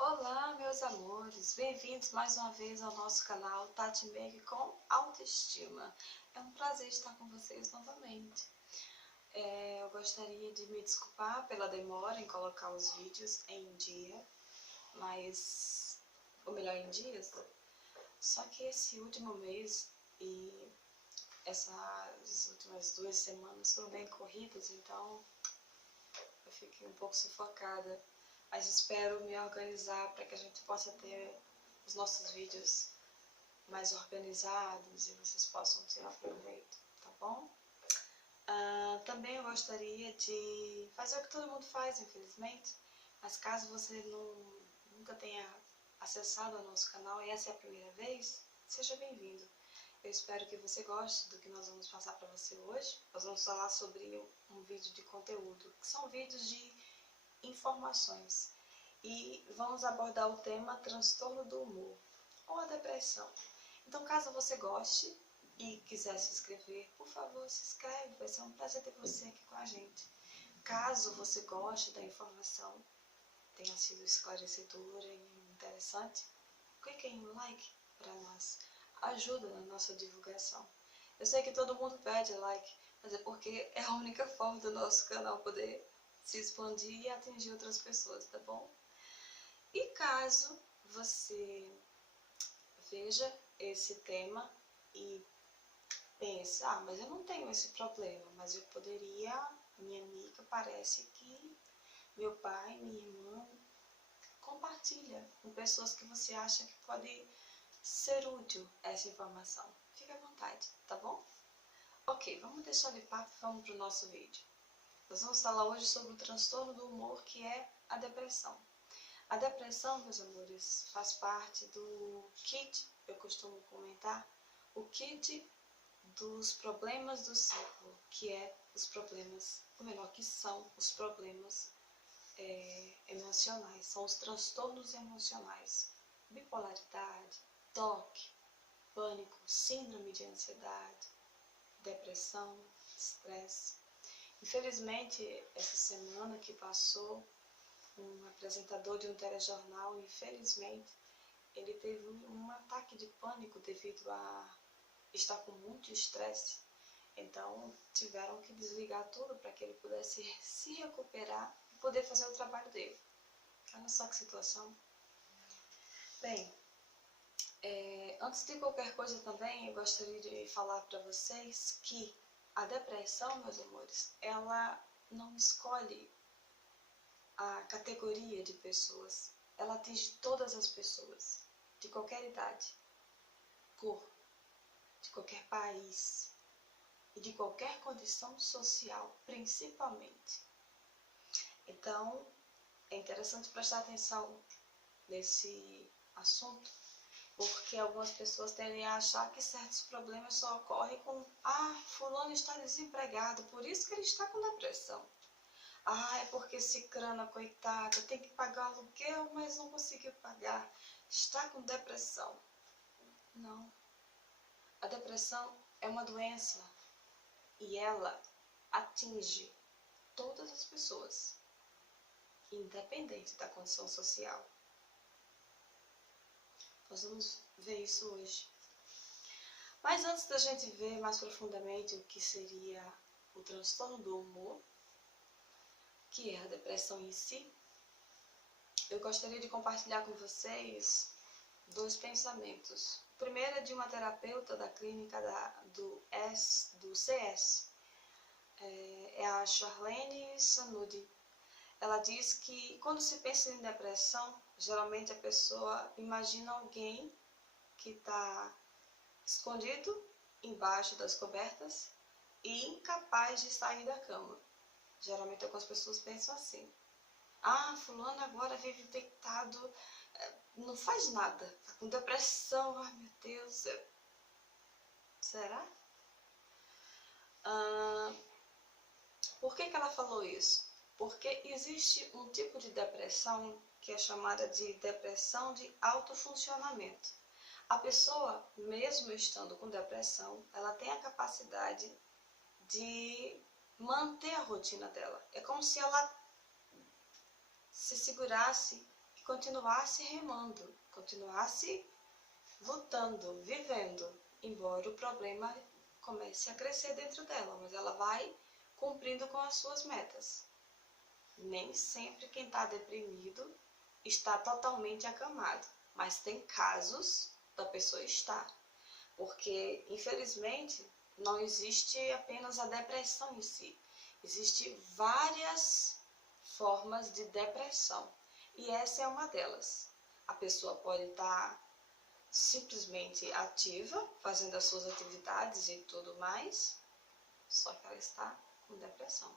Olá, meus amores, bem-vindos mais uma vez ao nosso canal Tati Make com Autoestima. É um prazer estar com vocês novamente. Eu gostaria de me desculpar pela demora em colocar os vídeos em dia, ou melhor, em dias. Só que esse último mês e essas últimas 2 semanas foram bem corridas, então eu fiquei um pouco sufocada. Mas espero me organizar para que a gente possa ter os nossos vídeos mais organizados e vocês possam tirar proveito, tá bom? Também eu gostaria de fazer o que todo mundo faz, infelizmente, mas caso você nunca tenha acessado o nosso canal e essa é a primeira vez, seja bem-vindo. Eu espero que você goste do que nós vamos passar para você hoje. Nós vamos falar sobre um vídeo de conteúdo, que são vídeos de informações. E vamos abordar o tema transtorno do humor ou a depressão. Então, caso você goste e quiser se inscrever, por favor, se inscreve. Vai ser um prazer ter você aqui com a gente. Caso você goste da informação, tenha sido esclarecedora e interessante, clique em like para nós. Ajuda na nossa divulgação. Eu sei que todo mundo pede like, mas é porque é a única forma do nosso canal poder se expandir e atingir outras pessoas, tá bom? E caso você veja esse tema e pense, mas eu não tenho esse problema, mas eu poderia, minha amiga, parece que meu pai, minha irmã, compartilha com pessoas que você acha que pode ser útil essa informação. Fique à vontade, tá bom? Ok, vamos deixar de papo e vamos para o nosso vídeo. Nós vamos falar hoje sobre o transtorno do humor, que é a depressão. A depressão, meus amores, faz parte do kit, eu costumo comentar, o kit dos problemas do século, que é os problemas, ou melhor, que são os problemas emocionais, são os transtornos emocionais, bipolaridade, TOC, pânico, síndrome de ansiedade, depressão, estresse. Infelizmente, essa semana que passou, um apresentador de um telejornal, infelizmente, ele teve um ataque de pânico devido a estar com muito estresse. Então, tiveram que desligar tudo para que ele pudesse se recuperar e poder fazer o trabalho dele. Olha só que situação. Bem, antes de qualquer coisa também, eu gostaria de falar para vocês que a depressão, meus amores, ela não escolhe a categoria de pessoas. Ela atinge todas as pessoas, de qualquer idade, cor, de qualquer país e de qualquer condição social, principalmente. Então, é interessante prestar atenção nesse assunto, porque algumas pessoas tendem a achar que certos problemas só ocorrem com fulano está desempregado, por isso que ele está com depressão. É porque cicrana, coitada, tem que pagar aluguel, mas não conseguiu pagar. Está com depressão. Não. A depressão é uma doença e ela atinge todas as pessoas, independente da condição social. Nós vamos ver isso hoje. Mas antes da gente ver mais profundamente o que seria o transtorno do humor, que é a depressão em si, eu gostaria de compartilhar com vocês 2 pensamentos. O primeiro é de uma terapeuta da clínica do CS, é a Charlene Sanudi. Ela diz que quando se pensa em depressão, geralmente a pessoa imagina alguém que está escondido embaixo das cobertas e incapaz de sair da cama. Geralmente algumas pessoas pensam assim. Fulano agora vive deitado, não faz nada, tá com depressão, meu Deus. Será? Por que ela falou isso? Porque existe um tipo de depressão que é chamada de depressão de autofuncionamento. A pessoa, mesmo estando com depressão, ela tem a capacidade de manter a rotina dela. É como se ela se segurasse e continuasse remando, continuasse lutando, vivendo, embora o problema comece a crescer dentro dela, mas ela vai cumprindo com as suas metas. Nem sempre quem está deprimido está totalmente acamado, mas tem casos da pessoa estar, porque infelizmente não existe apenas a depressão em si, existem várias formas de depressão e essa é uma delas. A pessoa pode estar simplesmente ativa, fazendo as suas atividades e tudo mais, só que ela está com depressão.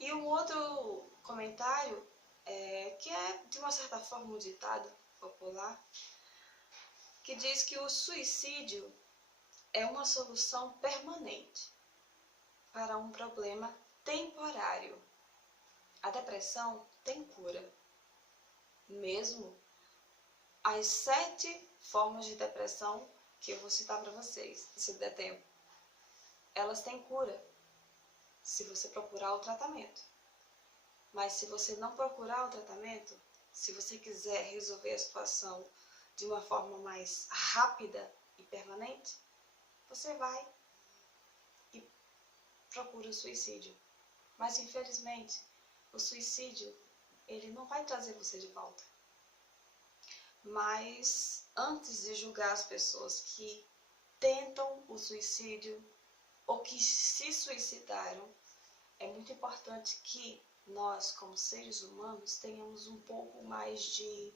E um outro comentário, que é de uma certa forma um ditado popular, que diz que o suicídio é uma solução permanente para um problema temporário. A depressão tem cura. Mesmo as 7 formas de depressão que eu vou citar para vocês, se der tempo, elas têm cura se você procurar o tratamento. Mas se você não procurar o tratamento, se você quiser resolver a situação de uma forma mais rápida e permanente, você vai e procura o suicídio. Mas infelizmente, o suicídio, ele não vai trazer você de volta. Mas antes de julgar as pessoas que tentam o suicídio ou que se suicidaram, é muito importante que nós, como seres humanos, tenhamos um pouco mais de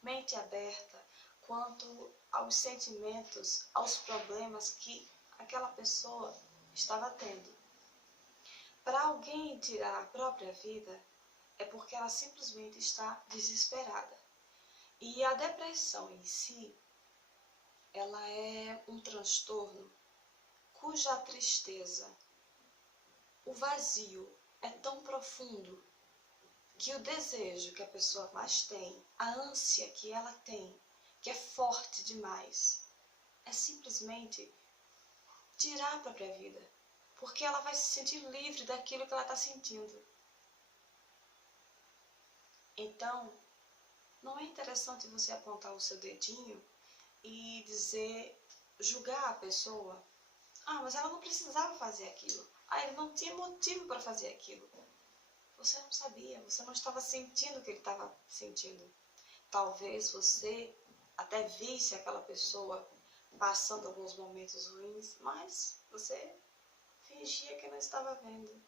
mente aberta quanto aos sentimentos, aos problemas que aquela pessoa estava tendo. Para alguém tirar a própria vida, é porque ela simplesmente está desesperada. E a depressão em si, ela é um transtorno cuja tristeza, o vazio é tão profundo que o desejo que a pessoa mais tem, a ânsia que ela tem, que é forte demais, é simplesmente tirar a própria vida, porque ela vai se sentir livre daquilo que ela está sentindo. Então, não é interessante você apontar o seu dedinho e dizer, julgar a pessoa. Ah, mas ela não precisava fazer aquilo. Ah, ele não tinha motivo para fazer aquilo. Você não sabia, você não estava sentindo o que ele estava sentindo. Talvez você até visse aquela pessoa passando alguns momentos ruins, mas você fingia que não estava vendo.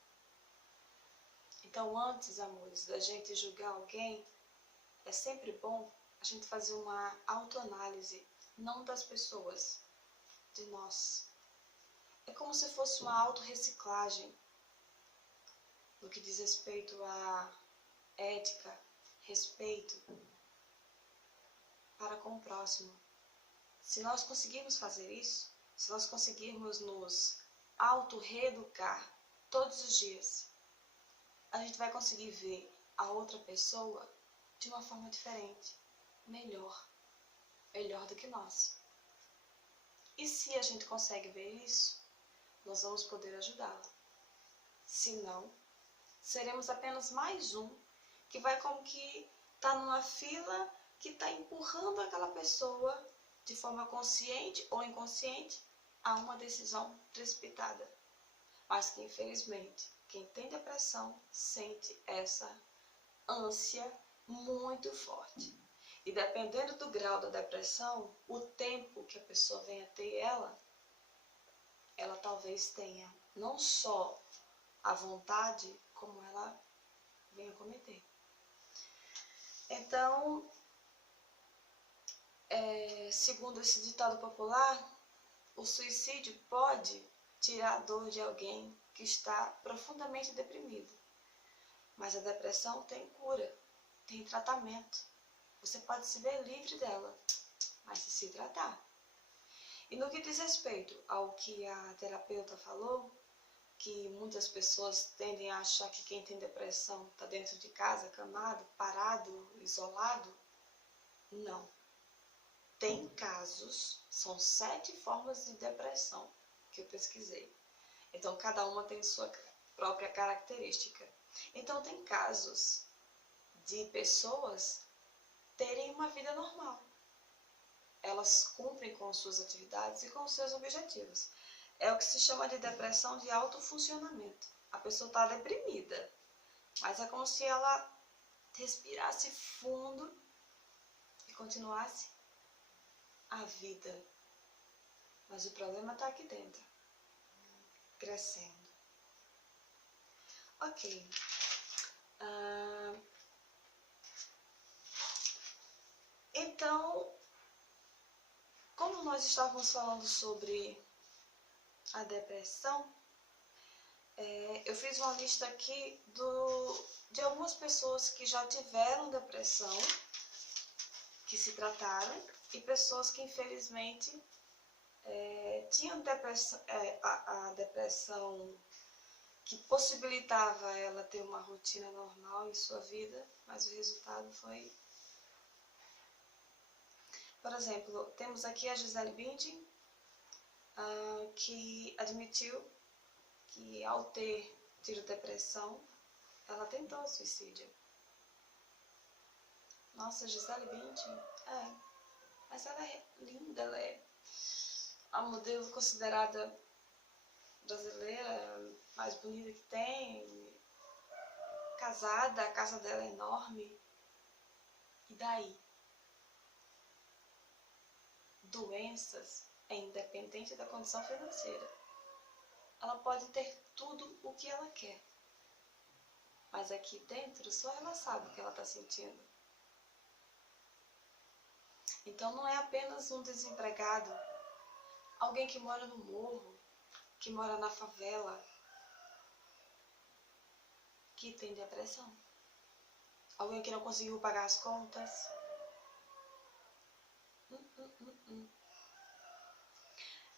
Então, antes, amores, da gente julgar alguém, é sempre bom a gente fazer uma autoanálise, não das pessoas, de nós. É como se fosse uma autorreciclagem no que diz respeito à ética, respeito para com o próximo. Se nós conseguirmos fazer isso, se nós conseguirmos nos auto-reeducar todos os dias, a gente vai conseguir ver a outra pessoa de uma forma diferente, melhor do que nós. E se a gente consegue ver isso, nós vamos poder ajudá-la. Se não, seremos apenas mais um que vai como que tá numa fila que está empurrando aquela pessoa de forma consciente ou inconsciente a uma decisão precipitada. Mas que infelizmente, quem tem depressão sente essa ânsia muito forte. E dependendo do grau da depressão, o tempo que a pessoa venha ter ela talvez tenha não só a vontade, como ela venha cometer. Então, segundo esse ditado popular, o suicídio pode tirar a dor de alguém que está profundamente deprimido. Mas a depressão tem cura, tem tratamento. Você pode se ver livre dela, mas se tratar. E no que diz respeito ao que a terapeuta falou, que muitas pessoas tendem a achar que quem tem depressão está dentro de casa, acamado, parado, isolado. Não. Tem casos, são 7 formas de depressão que eu pesquisei. Então, cada uma tem sua própria característica. Então, tem casos de pessoas terem uma vida normal. Elas cumprem com suas atividades e com seus objetivos. É o que se chama de depressão de alto funcionamento. A pessoa está deprimida, mas é como se ela respirasse fundo e continuasse a vida. Mas o problema está aqui dentro, crescendo. Ok. Então, como nós estávamos falando sobre a depressão, eu fiz uma lista aqui de algumas pessoas que já tiveram depressão, que se trataram, e pessoas que infelizmente tinham depressão, a depressão que possibilitava ela ter uma rotina normal em sua vida, mas o resultado foi... Por exemplo, temos aqui a Gisele Bündchen, que admitiu que ao ter tido depressão, ela tentou suicídio. Nossa, Gisele Bündchen, mas ela é linda, ela é a modelo considerada brasileira mais bonita que tem, casada, a casa dela é enorme. E daí? Doenças é independente da condição financeira. Ela pode ter tudo o que ela quer, mas aqui dentro só ela sabe o que ela está sentindo. Então não é apenas um desempregado, alguém que mora no morro, que mora na favela, que tem depressão. Alguém que não conseguiu pagar as contas.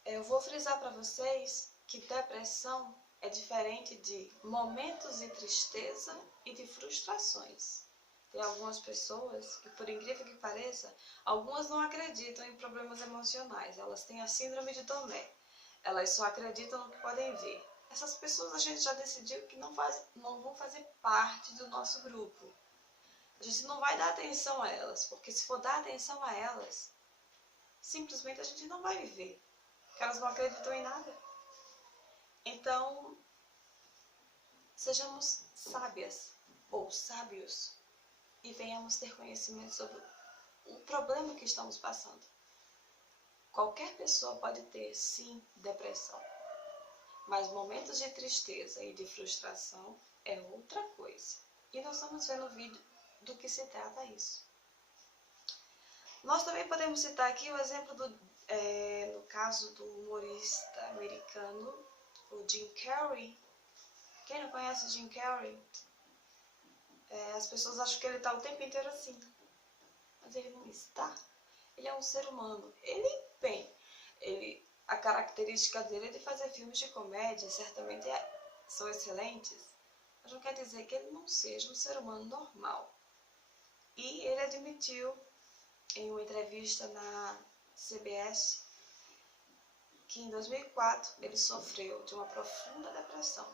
Eu vou frisar para vocês que depressão é diferente de momentos de tristeza e de frustrações. Tem algumas pessoas que, por incrível que pareça, algumas não acreditam em problemas emocionais. Elas têm a síndrome de Tomé. Elas só acreditam no que podem ver. Essas pessoas a gente já decidiu que não vão fazer parte do nosso grupo. A gente não vai dar atenção a elas, porque se for dar atenção a elas, simplesmente a gente não vai viver, porque elas não acreditam em nada. Então, sejamos sábias ou sábios e venhamos ter conhecimento sobre o problema que estamos passando. Qualquer pessoa pode ter, sim, depressão, mas momentos de tristeza e de frustração é outra coisa. E nós vamos ver no vídeo do que se trata isso. Nós também podemos citar aqui o exemplo no caso do humorista americano, o Jim Carrey. Quem não conhece Jim Carrey? As pessoas acham que ele está o tempo inteiro assim, mas ele não está. Ele é um ser humano. A característica dele é de fazer filmes de comédia, certamente são excelentes, mas não quer dizer que ele não seja um ser humano normal. E ele admitiu em uma entrevista na CBS que em 2004 ele sofreu de uma profunda depressão.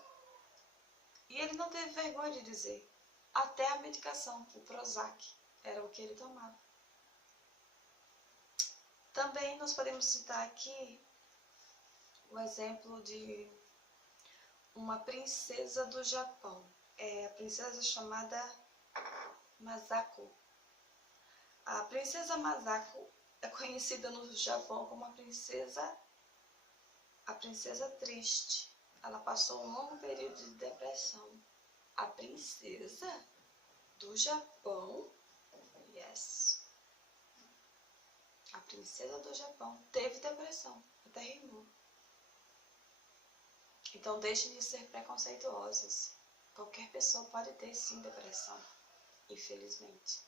E ele não teve vergonha de dizer, até a medicação, o Prozac, era o que ele tomava. Também nós podemos citar aqui o exemplo de uma princesa do Japão. A princesa chamada Masako. A princesa Masako é conhecida no Japão como a princesa triste. Ela passou um longo período de depressão. A princesa do Japão, yes. A princesa do Japão teve depressão, até rimou. Então deixem de ser preconceituosos. Qualquer pessoa pode ter sim depressão, infelizmente.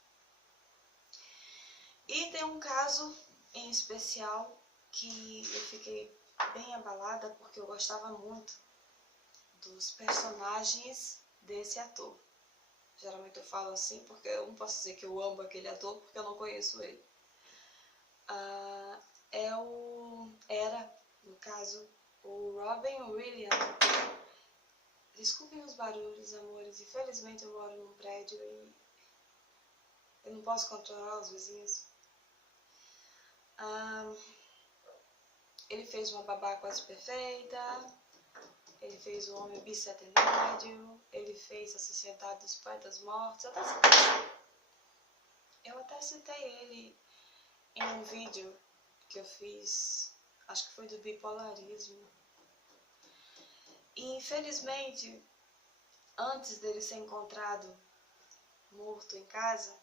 E tem um caso em especial que eu fiquei bem abalada porque eu gostava muito dos personagens desse ator. Geralmente eu falo assim porque eu não posso dizer que eu amo aquele ator porque eu não conheço ele. Era, no caso, o Robin Williams. Desculpem os barulhos, amores. Infelizmente eu moro num prédio e eu não posso controlar os vizinhos. Ele fez uma babá quase perfeita, ele fez o homem bicentenário, ele fez a Sociedade dos Poetas Mortos. Eu até citei ele em um vídeo que eu fiz, acho que foi do bipolarismo. E infelizmente, antes dele ser encontrado morto em casa,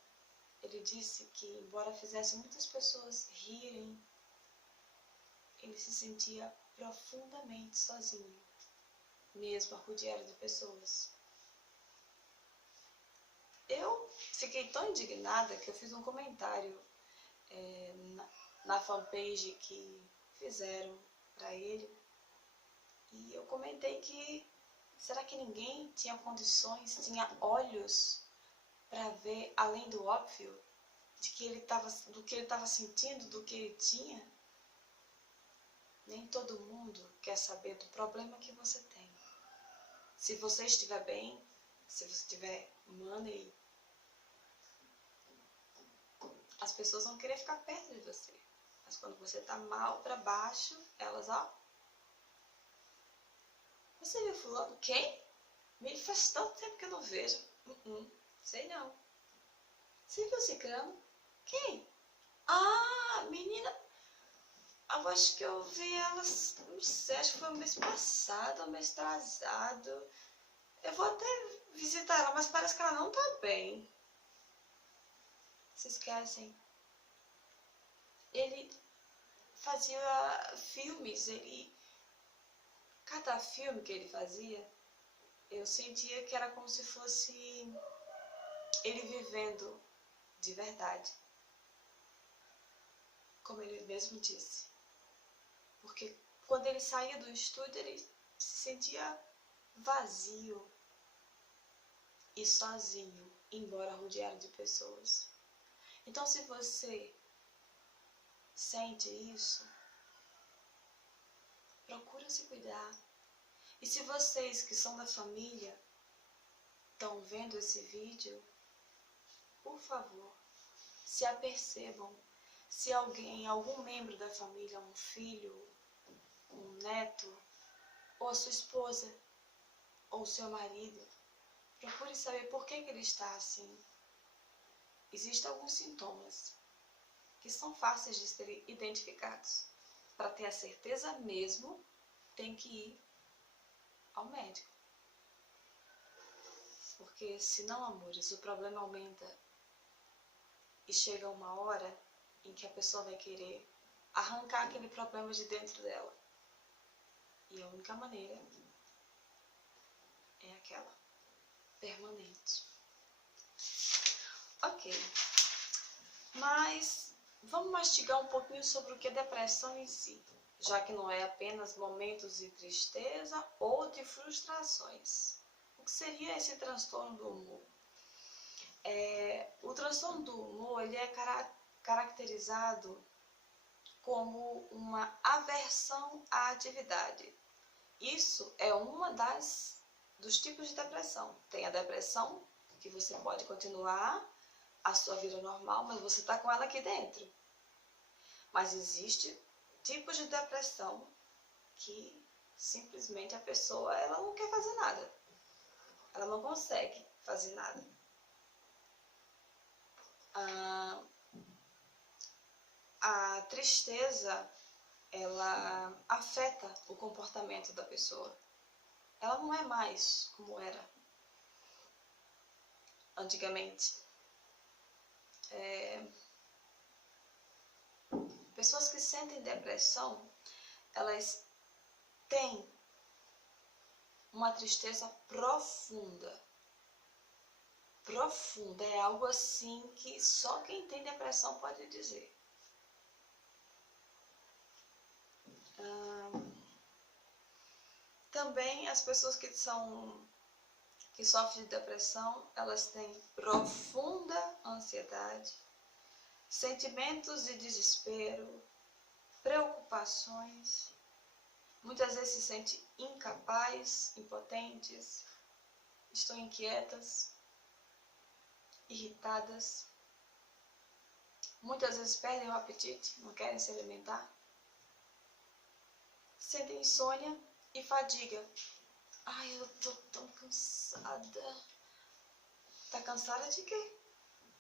ele disse que, embora fizesse muitas pessoas rirem, ele se sentia profundamente sozinho, mesmo arrodeado de pessoas. Eu fiquei tão indignada que eu fiz um comentário na fanpage que fizeram para ele. E eu comentei que, será que ninguém tinha condições, tinha olhos para ver além do óbvio, do que ele estava sentindo, do que ele tinha? Nem todo mundo quer saber do problema que você tem. Se você estiver bem, se você tiver money, as pessoas vão querer ficar perto de você. Mas quando você tá mal para baixo, elas, você viu fulano? Quem? Me faz tanto tempo que eu não vejo. Sei não. Você viu ciclano? Quem? Menina. Eu acho que eu vi elas, não sei, acho que foi o mês passado, o mês atrasado. Eu vou até visitar ela, mas parece que ela não tá bem. Se esquecem. Ele fazia filmes, cada filme que ele fazia, eu sentia que era como se fosse ele vivendo de verdade. Como ele mesmo disse. Porque quando ele saía do estúdio, ele se sentia vazio e sozinho, embora rodeado de pessoas. Então, se você sente isso, procura se cuidar. E se vocês que são da família estão vendo esse vídeo, por favor, se apercebam. Se algum membro da família, um filho, um neto, ou a sua esposa, ou o seu marido, procure saber por que ele está assim. Existem alguns sintomas que são fáceis de serem identificados. Para ter a certeza mesmo, tem que ir ao médico. Porque senão, amores, o problema aumenta e chega uma hora em que a pessoa vai querer arrancar aquele problema de dentro dela. E a única maneira é aquela permanente. Ok. Mas vamos mastigar um pouquinho sobre o que é depressão em si, já que não é apenas momentos de tristeza ou de frustrações. O que seria esse transtorno do humor? O transtorno do humor ele é caracterizado como uma aversão à atividade. Isso é uma dos tipos de depressão. Tem a depressão, que você pode continuar a sua vida normal, mas você está com ela aqui dentro. Mas existe tipos de depressão que simplesmente a pessoa ela não quer fazer nada. Ela não consegue fazer nada. A tristeza, ela afeta o comportamento da pessoa. Ela não é mais como era antigamente. Pessoas que sentem depressão, elas têm uma tristeza profunda. Profunda, é algo assim que só quem tem depressão pode dizer. Também as pessoas que sofrem de depressão, elas têm profunda ansiedade, sentimentos de desespero, preocupações, muitas vezes se sentem incapazes, impotentes, estão inquietas, irritadas. Muitas vezes perdem o apetite, não querem se alimentar. Sentem insônia e fadiga. Ai, eu tô tão cansada. Tá cansada de quê?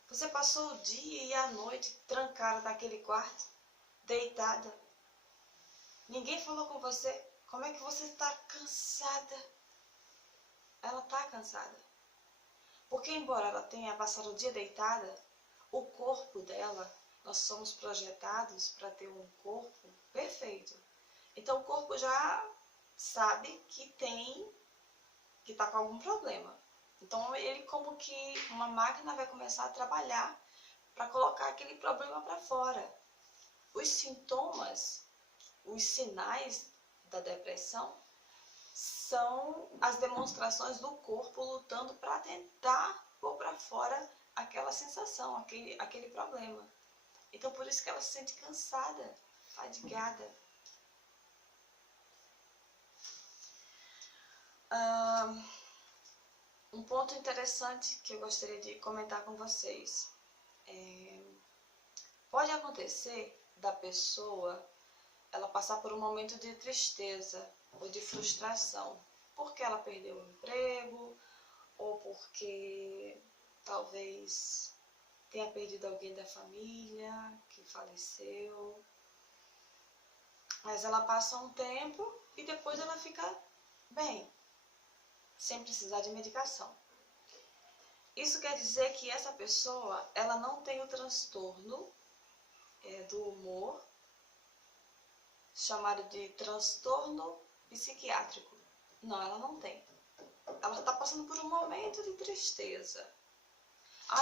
Você passou o dia e a noite trancada naquele quarto, deitada. Ninguém falou com você. Como é que você está cansada? Ela está cansada. Porque embora ela tenha passado o dia deitada, o corpo dela, nós somos projetados para ter um corpo perfeito. Então o corpo já sabe que está com algum problema. Então ele, como que uma máquina, vai começar a trabalhar para colocar aquele problema para fora. Os sintomas, os sinais da depressão são as demonstrações do corpo lutando para tentar pôr para fora aquela sensação, aquele problema. Então por isso que ela se sente cansada, fadigada. Um ponto interessante que eu gostaria de comentar com vocês pode acontecer da pessoa ela passar por um momento de tristeza ou de frustração, porque ela perdeu o emprego, ou porque talvez tenha perdido alguém da família que faleceu. Mas ela passa um tempo e depois ela fica bem, sem precisar de medicação. Isso quer dizer que essa pessoa ela não tem o transtorno do humor, chamado de transtorno psiquiátrico. Não, ela não tem. Ela está passando por um momento de tristeza.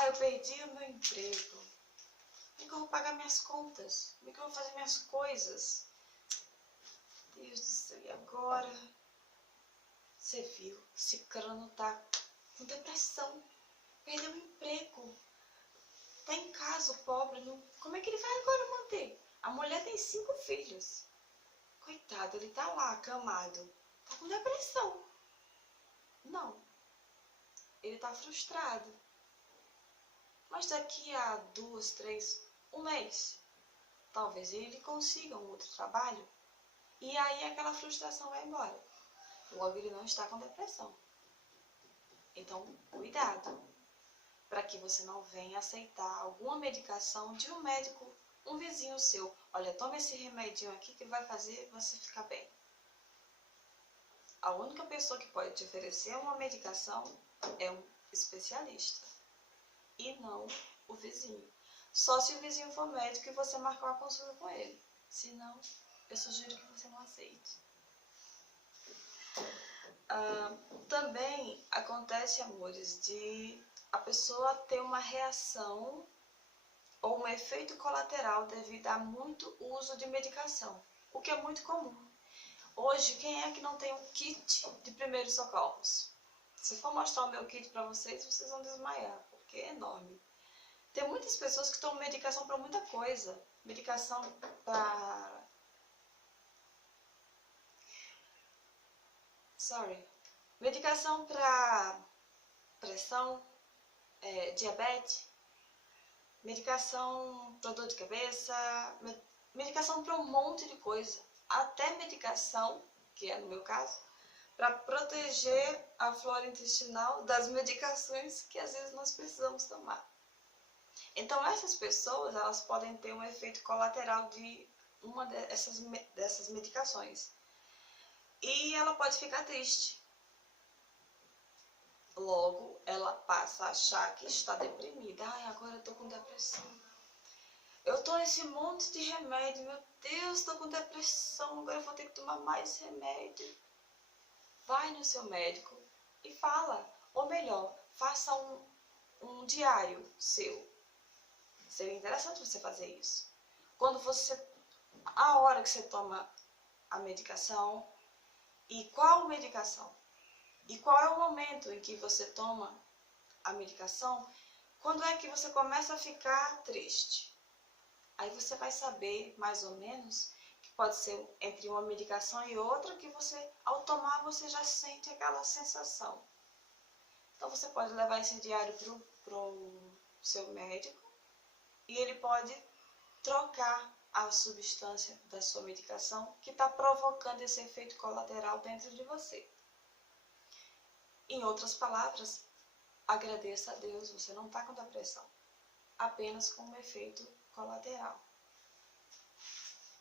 Eu perdi o meu emprego. Como é que eu vou pagar minhas contas? Como é que eu vou fazer minhas coisas? Deus do céu, e agora? Você viu, Cicrano tá com depressão. Perdeu o emprego. Tá em casa, pobre. Como é que ele vai agora manter? A mulher tem 5 filhos. Coitado, ele tá lá, acamado. Tá com depressão. Não. Ele tá frustrado. Mas daqui a 2, 3, um mês, talvez ele consiga um outro trabalho. E aí aquela frustração vai embora. Logo ele não está com depressão. Então, cuidado. Para que você não venha aceitar alguma medicação de um médico, um vizinho seu. Olha, toma esse remedinho aqui que vai fazer você ficar bem. A única pessoa que pode te oferecer uma medicação é um especialista e não o vizinho. Só se o vizinho for médico e você marcar uma consulta com ele. Senão, eu sugiro que você não aceite. Também acontece, amores, de a pessoa ter uma reação ou um efeito colateral devido a muito uso de medicação, o que é muito comum. Hoje, quem é que não tem um kit de primeiros socorros? Se for mostrar o meu kit para vocês, vocês vão desmaiar, porque é enorme. Tem muitas pessoas que tomam medicação para muita coisa. Medicação para... Medicação para pressão, diabetes, medicação para dor de cabeça, medicação para um monte de coisa. Até medicação, que é no meu caso, para proteger a flora intestinal das medicações que às vezes nós precisamos tomar. Então essas pessoas, elas podem ter um efeito colateral de uma dessas medicações. E ela pode ficar triste. Logo, ela passa a achar que está deprimida. Agora eu tô com depressão. Eu tô nesse monte de remédio. Meu Deus, tô com depressão. Agora eu vou ter que tomar mais remédio. Vai no seu médico e fala. Ou melhor, faça um diário seu. Seria interessante você fazer isso. A hora que você toma a medicação e qual medicação. E qual é o momento em que você toma a medicação? Quando é que você começa a ficar triste? Aí você vai saber, mais ou menos, que pode ser entre uma medicação e outra, que você, ao tomar, você já sente aquela sensação. Então você pode levar esse diário pro seu médico e ele pode trocar a substância da sua medicação que está provocando esse efeito colateral dentro de você. Em outras palavras, agradeça a Deus, você não está com depressão, apenas com um efeito colateral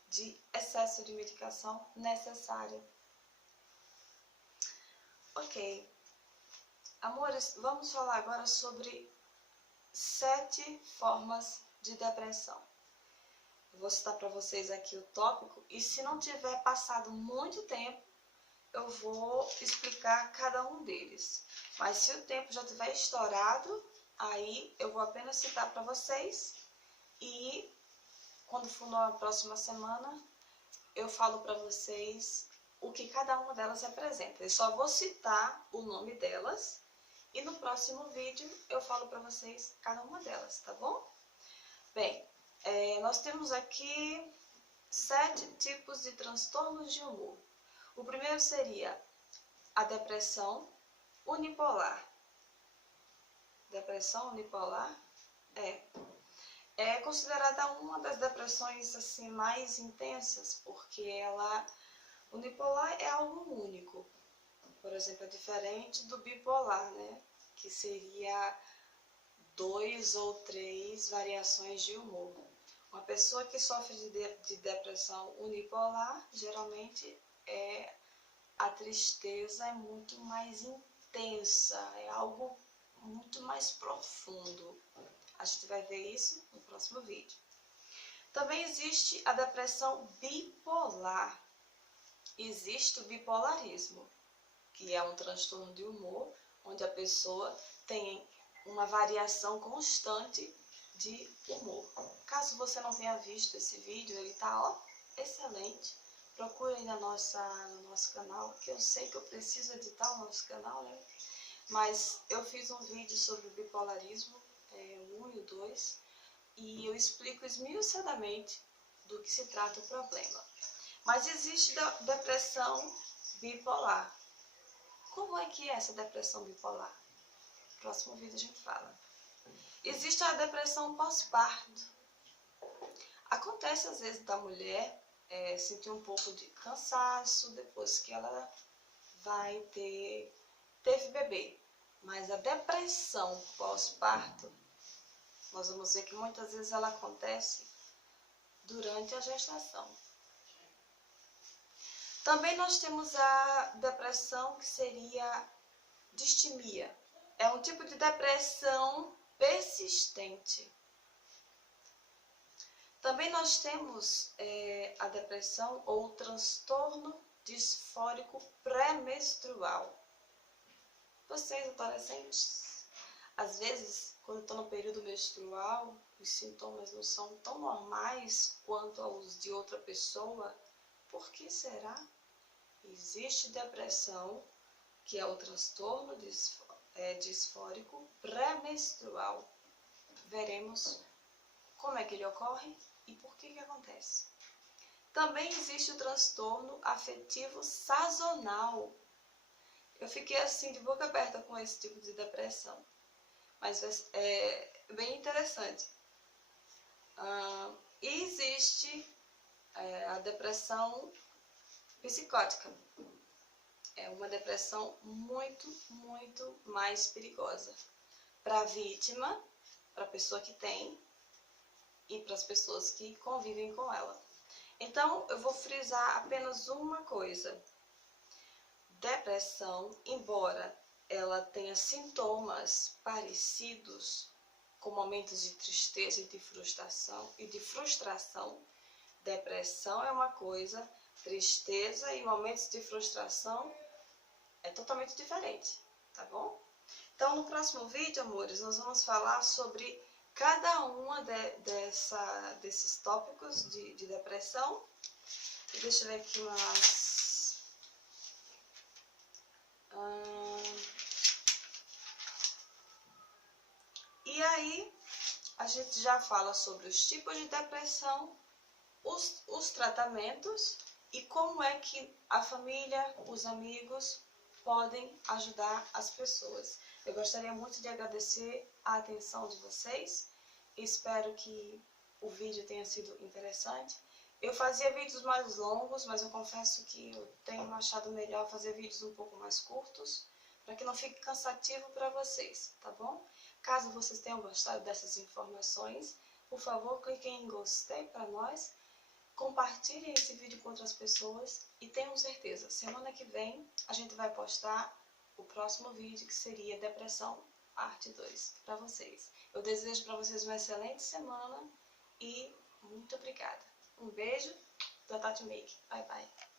de excesso de medicação necessária. Ok, amores, vamos falar agora sobre 7 formas de depressão. Eu vou citar para vocês aqui o tópico e se não tiver passado muito tempo, eu vou explicar cada um deles. Mas se o tempo já tiver estourado, aí eu vou apenas citar para vocês e quando for na próxima semana, eu falo para vocês o que cada uma delas representa. Eu só vou citar o nome delas e no próximo vídeo eu falo para vocês cada uma delas, tá bom? Bem, nós temos aqui 7 tipos de transtornos de humor. O primeiro seria a depressão unipolar. Depressão unipolar é considerada uma das depressões assim mais intensas, porque unipolar é algo único. Por exemplo, é diferente do bipolar, né? Que seria 2 ou 3 variações de humor. Uma pessoa que sofre de depressão unipolar, geralmente a tristeza é muito mais intensa, é algo muito mais profundo. A gente vai ver isso no próximo vídeo. Também existe a depressão bipolar. Existe o bipolarismo, que é um transtorno de humor, onde a pessoa tem uma variação constante de humor. Caso você não tenha visto esse vídeo, ele tá excelente. Procure aí no nosso canal, que eu sei que eu preciso editar o nosso canal, né? Mas eu fiz um vídeo sobre o bipolarismo, 1 e o 2, e eu explico esmiuçadamente do que se trata o problema. Mas existe depressão bipolar. Como é que é essa depressão bipolar? No próximo vídeo a gente fala. Existe a depressão pós-parto. Acontece às vezes da mulher sentir um pouco de cansaço depois que ela teve bebê. Mas a depressão pós-parto, nós vamos ver que muitas vezes ela acontece durante a gestação. Também nós temos a depressão que seria distimia. É um tipo de depressão persistente. Também nós temos a depressão ou transtorno disfórico pré-menstrual. Vocês, adolescentes, às vezes, quando estão no período menstrual, os sintomas não são tão normais quanto aos de outra pessoa. Por que será? Existe depressão, que é o transtorno disfórico pré-menstrual. Veremos como é que ele ocorre e por que acontece. Também existe o transtorno afetivo sazonal. Eu fiquei assim de boca aberta com esse tipo de depressão, mas é bem interessante. E existe a depressão psicótica. É uma depressão muito, muito mais perigosa para a vítima, para a pessoa que tem e para as pessoas que convivem com ela. Então, eu vou frisar apenas uma coisa. Depressão, embora ela tenha sintomas parecidos com momentos de tristeza e de frustração, depressão é uma coisa, tristeza e momentos de frustração é totalmente diferente, tá bom? Então, no próximo vídeo, amores, nós vamos falar sobre cada uma desses tópicos de depressão. E deixa eu ver aqui umas... E aí, a gente já fala sobre os tipos de depressão, os tratamentos e como é que a família, os amigos podem ajudar as pessoas. Eu gostaria muito de agradecer a atenção de vocês Espero que o vídeo tenha sido interessante. Eu fazia vídeos mais longos, mas eu confesso que eu tenho achado melhor fazer vídeos um pouco mais curtos, para que não fique cansativo para vocês, tá bom? Caso vocês tenham gostado dessas informações, por favor, cliquem em gostei para nós, compartilhem esse vídeo com outras pessoas e tenham certeza, semana que vem a gente vai postar o próximo vídeo, que seria Depressão Parte 2 para vocês. Eu desejo para vocês uma excelente semana e muito obrigada. Um beijo da Tati Make. Bye, bye.